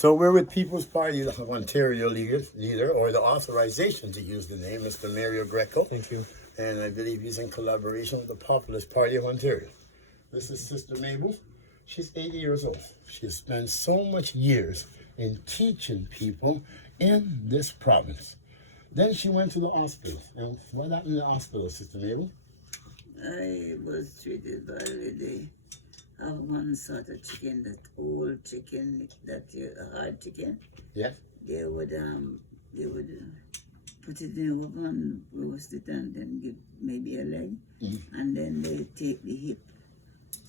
So we're with People's Party of Ontario leader, or the authorization to use the name, Mr. Mario Greco. Thank you. And I believe he's in collaboration with the Populist Party of Ontario. This is Sister Mabel. She's 80 years old. She has spent so much years in teaching people in this province. Then she went to the hospital. And what happened in the hospital, Sister Mabel? I was treated by a lady. I have one sort of chicken, that old chicken, that hard chicken. Yes. They would put it in the oven, roast it, and then give maybe a leg, and then they take the hip,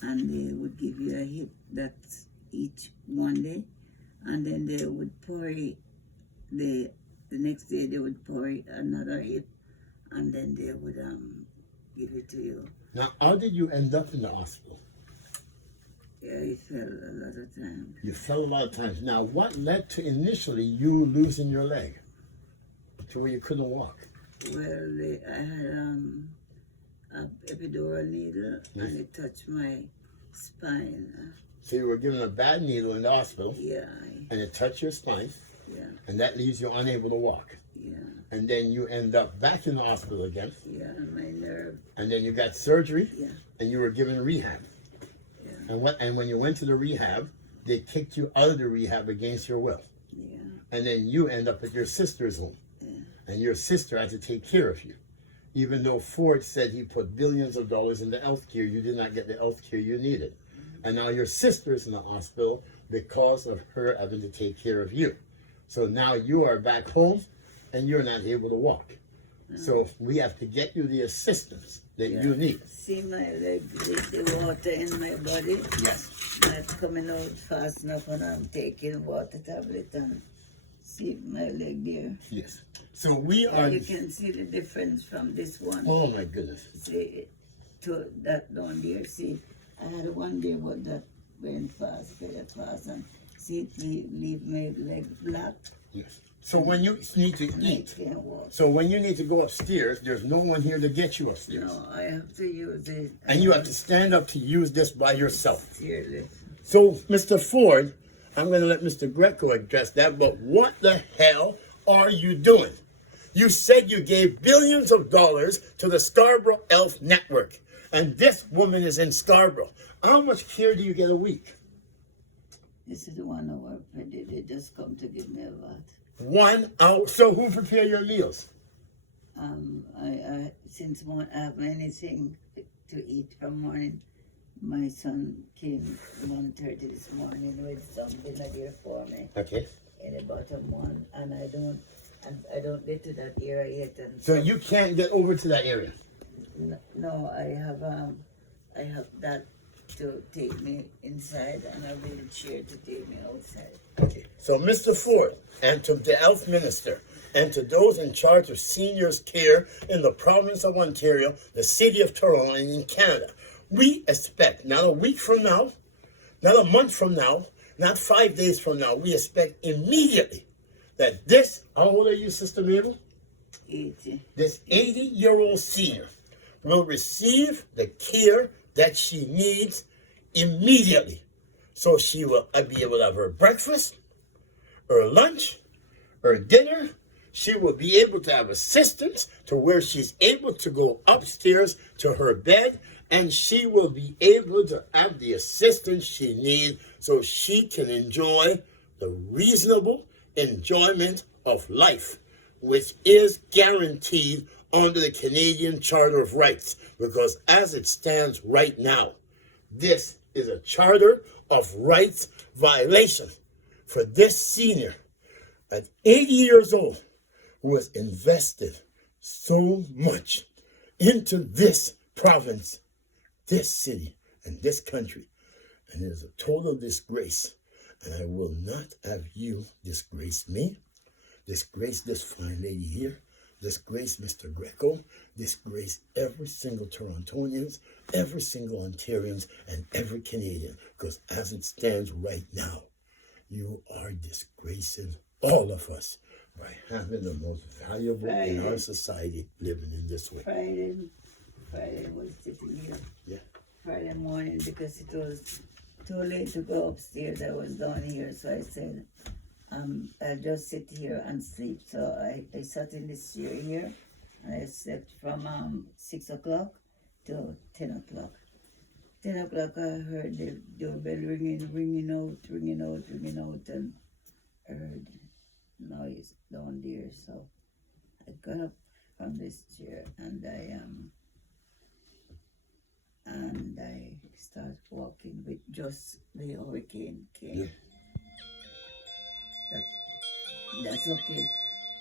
and they would give you a hip that's each one day, and then they would pour it. The next day they would pour another hip, and then they would give it to you. Now, how did you end up in the hospital? Yeah, I fell a lot of times. You fell a lot of times. Now, what led to initially you losing your leg to where you couldn't walk? Well, I had an epidural needle, and it touched my spine. So you were given a bad needle in the hospital, Yeah, and it touched your spine, yeah, and that leaves you unable to walk. yeah, And then you end up back in the hospital again, yeah, my nerve, and then you got surgery, yeah, and you were given rehab. yeah, And when you went to the rehab, they kicked you out of the rehab against your will. yeah, And then you end up at your sister's home. yeah. And your sister had to take care of you. Even though Ford said he put billions of dollars into health care, you did not get the health care you needed. And now your sister is in the hospital because of her having to take care of you. So now you are back home and you're not able to walk. So we have to get you the assistance that you need. See my leg with the water in my body? Yes. Not coming out fast enough when I'm taking water tablet, and see my leg there. Yes. So we are... You can see the difference from this one. Oh my goodness. See, to that down there, see, I had one there, but that went fast, very fast, and see, it leave my leg black. Yes. So when you need to And eat, I can't walk. so when you need to go upstairs, there's no one here to get you upstairs. No, I have to use it. And you have to stand up to use this by yourself. Seriously. So, Mr. Ford, I'm going to let Mr. Greco address that, but what the hell are you doing? You said you gave billions of dollars to the Scarborough Health Network, and this woman is in Scarborough. How much care do you get a week? This is the 1 hour per day. They just come to give me a bath. 1 hour. So who prepare your meals? Since I have anything to eat from morning, my son came 1:30 this morning with something there for me Okay. in the bottom one, and I don't get to that area yet. And So you can't get over to that area. no, I have that to take me inside, and a wheelchair to take me outside. Okay. So, Mr. Ford, and to the health minister, and to those in charge of seniors care in the province of Ontario, the city of Toronto, and in Canada, we expect, not a week from now, not a month from now, not 5 days from now, we expect immediately that this, how old are you, Sister Mabel? 80. This 80-year-old senior will receive the care that she needs immediately. So she will be able to have her breakfast, her lunch, her dinner. She will be able to have assistance to where she's able to go upstairs to her bed, and she will be able to have the assistance she needs so she can enjoy the reasonable enjoyment of life, which is guaranteed under the Canadian Charter of Rights. Because as it stands right now, this is a Charter of Rights violation for this senior at 80 years old who has invested so much into this province, this city, and this country. And it is a total disgrace. And I will not have you disgrace me, disgrace this fine lady here, disgrace Mr. Greco, disgrace every single Torontonians, every single Ontarians, and every Canadian. Because as it stands right now, you are disgracing all of us by having the most valuable in our society living in this way. Friday was sitting here. Yeah. Friday morning, because it was too late to go upstairs. I was down here, so I said, I'll just sit here and sleep. So I sat in this chair here, and I slept from 6 o'clock to 10 o'clock. 10 o'clock, I heard the doorbell ringing out, and I heard noise down there. So I got up from this chair, and I start walking with just the hurricane came. Yeah. That's okay.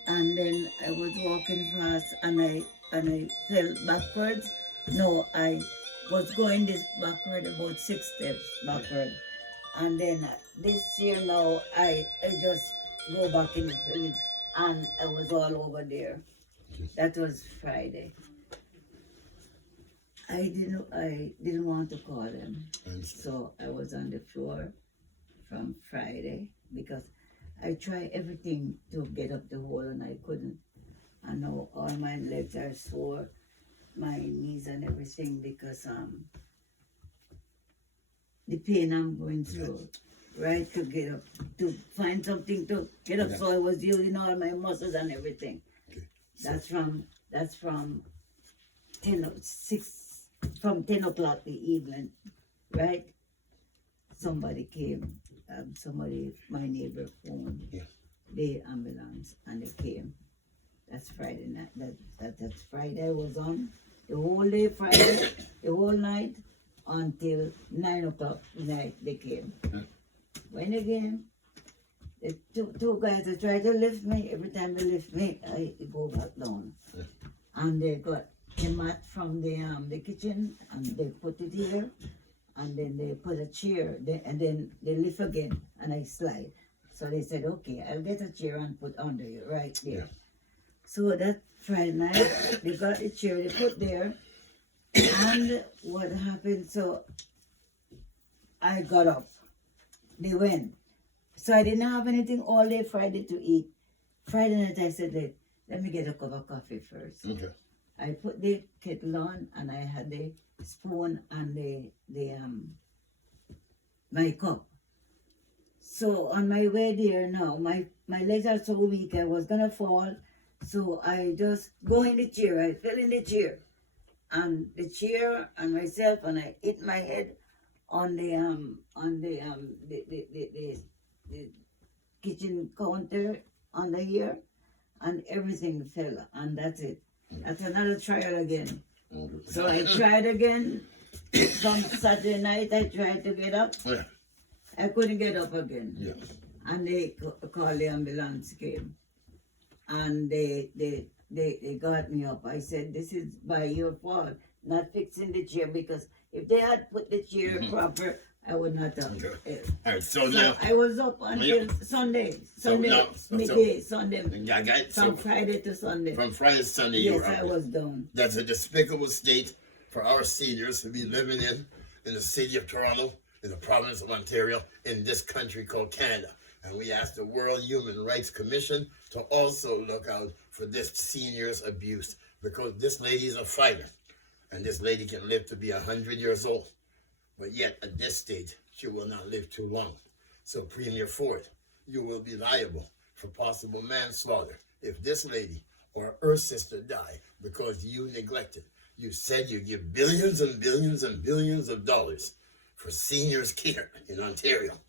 And then I was walking fast, and I fell backwards. No, I was going this backward about 6 steps backward. And then this year now, I just go back in the field, and I was all over there. That was Friday. I didn't want to call him, so I was on the floor from Friday because I tried everything to get up the hole and I couldn't. I know all my legs are sore, my knees and everything because the pain I'm going through, right, to get up, to find something to get up. So I was using all my muscles and everything. Okay. That's from 10 o'clock the evening, right? Somebody came, my neighbor phoned the ambulance and they came. That's Friday night. That's Friday I was on. The whole day Friday, the whole night until 9 o'clock night they came. When they came, the two guys they tried to lift me. Every time they lift me, I go back down. And they got a mat from the kitchen and they put it here, and then they put a chair and then they lift again and I slide. So they said, okay, I'll get a chair and put under you right there. Yeah. So that Friday night they got the chair they put there, and what happened? So I got up. They went. So I didn't have anything all day Friday to eat. Friday night I said, let me get a cup of coffee first. Okay. I put the kettle on and I had the spoon and my cup. So on my way there now, my legs are so weak I was gonna fall. So I just go in the chair. I fell in the chair, and the chair and myself, and I hit my head on the kitchen counter under here, and everything fell, and that's it. That's another trial again. So I tried again. From Saturday night, I tried to get up. Yeah. I couldn't get up again. Yeah. And they called the ambulance came. And they got me up. I said, this is by your fault, not fixing the chair, because if they had put the chair proper, I would not have. Okay. All right, so now I was up until Sunday, midday, Sunday, from Friday to Sunday. From Friday to Sunday, yes, you were I was down. That's a despicable state for our seniors to be living in the city of Toronto, in the province of Ontario, in this country called Canada. And we ask the World Human Rights Commission to also look out for this seniors abuse, because this lady is a fighter, and this lady can live to be 100 years old. But yet, at this stage, she will not live too long. So, Premier Ford, you will be liable for possible manslaughter if this lady or her sister die because you neglected. You said you give billions and billions and billions of dollars for seniors' care in Ontario.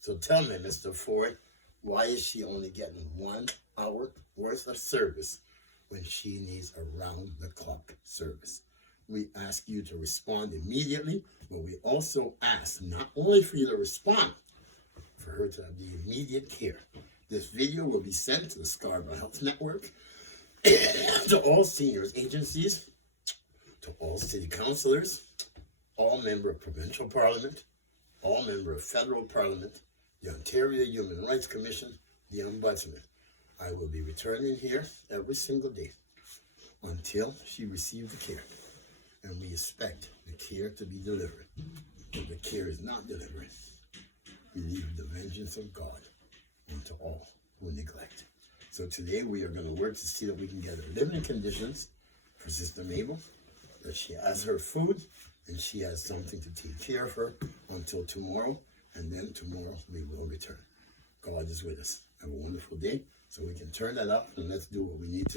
So tell me, Mr. Ford, why is she only getting 1 hour worth of service when she needs around-the-clock service? We ask you to respond immediately, but we also ask not only for you to respond, for her to have the immediate care. This video will be sent to the Scarborough Health Network, to all seniors agencies, to all city councillors, all member of provincial parliament, all member of federal parliament, the Ontario Human Rights Commission, the Ombudsman. I will be returning here every single day until she receives the care. And we expect the care to be delivered. If the care is not delivered, we leave the vengeance of God into all who neglect. So today we are going to work to see that we can get her living conditions for Sister Mabel, that she has her food and she has something to take care of her until tomorrow, and then tomorrow we will return. God is with us. Have a wonderful day. So we can turn that up and let's do what we need to.